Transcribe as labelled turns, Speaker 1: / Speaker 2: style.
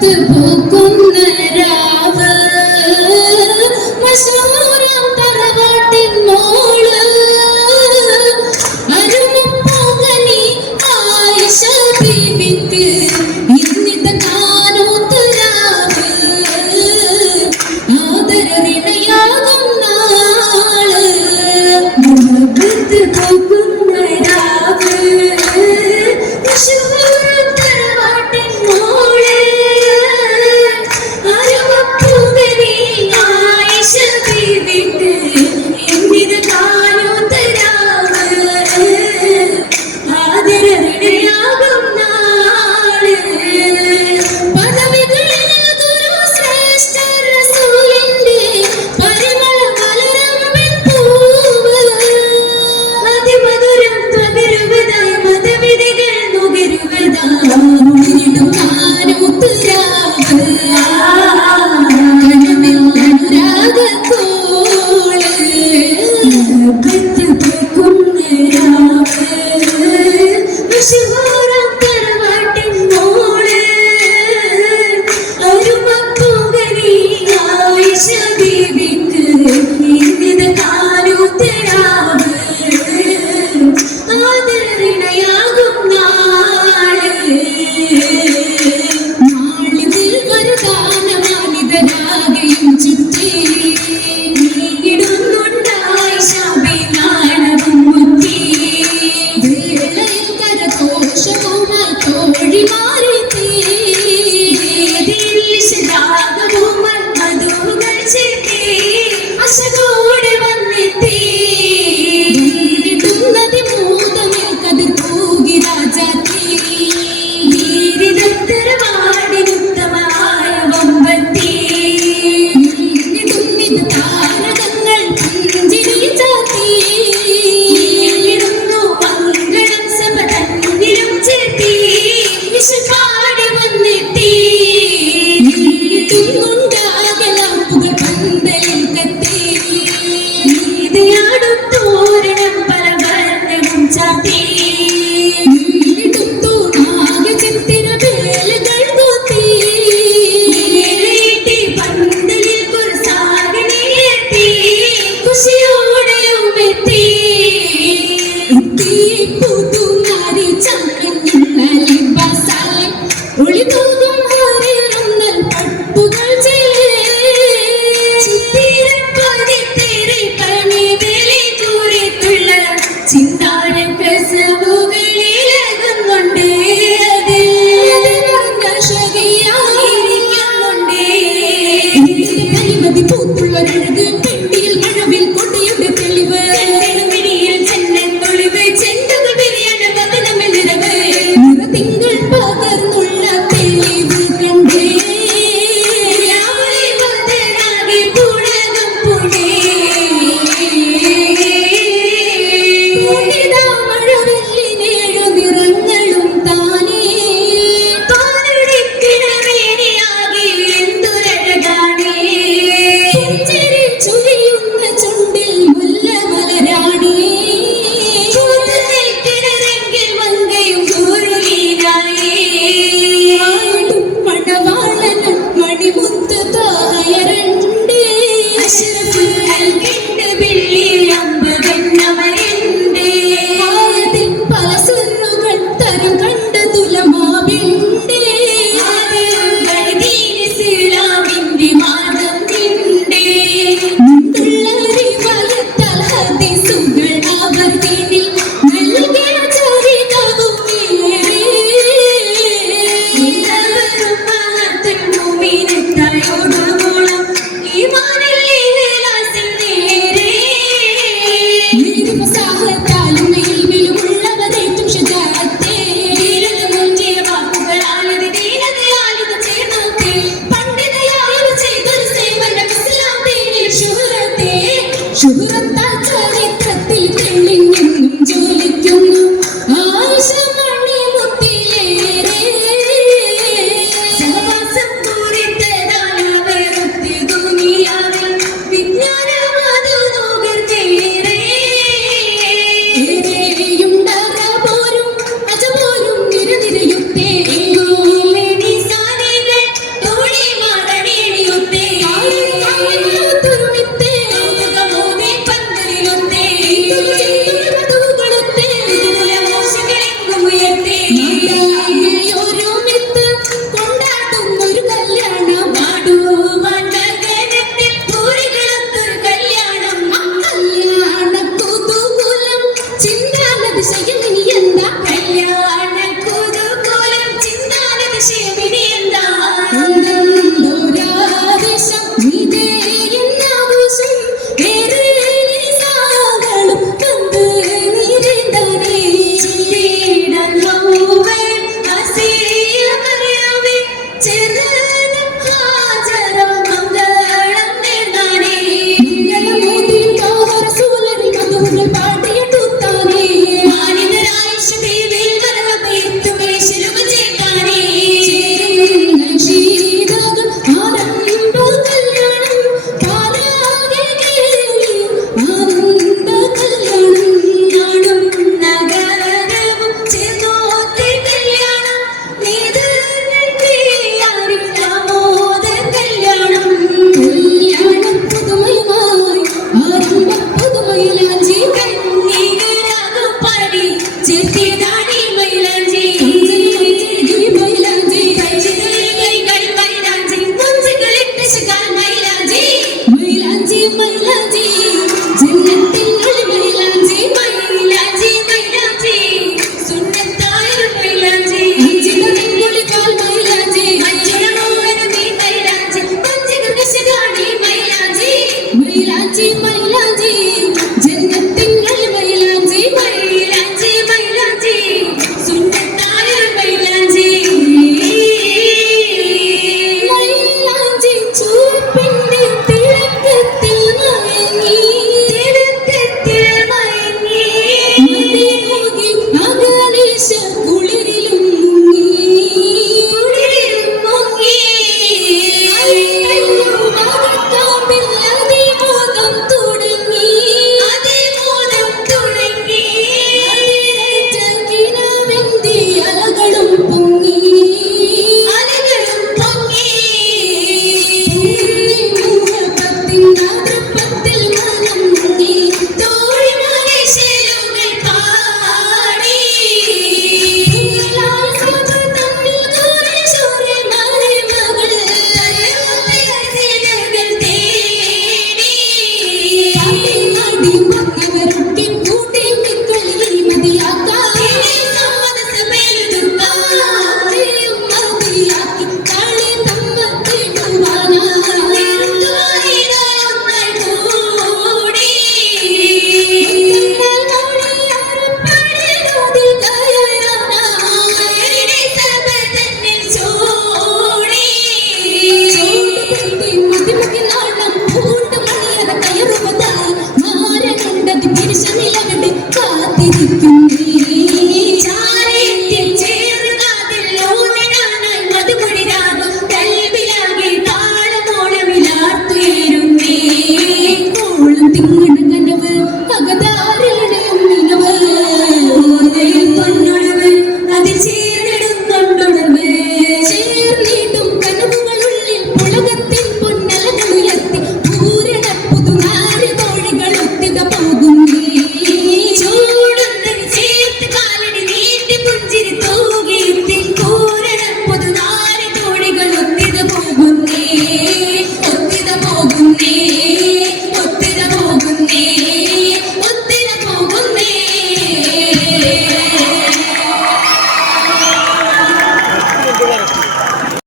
Speaker 1: 对，不过。തോഴിമാറി 水温要达 കാത്തിരിക്കുന്നു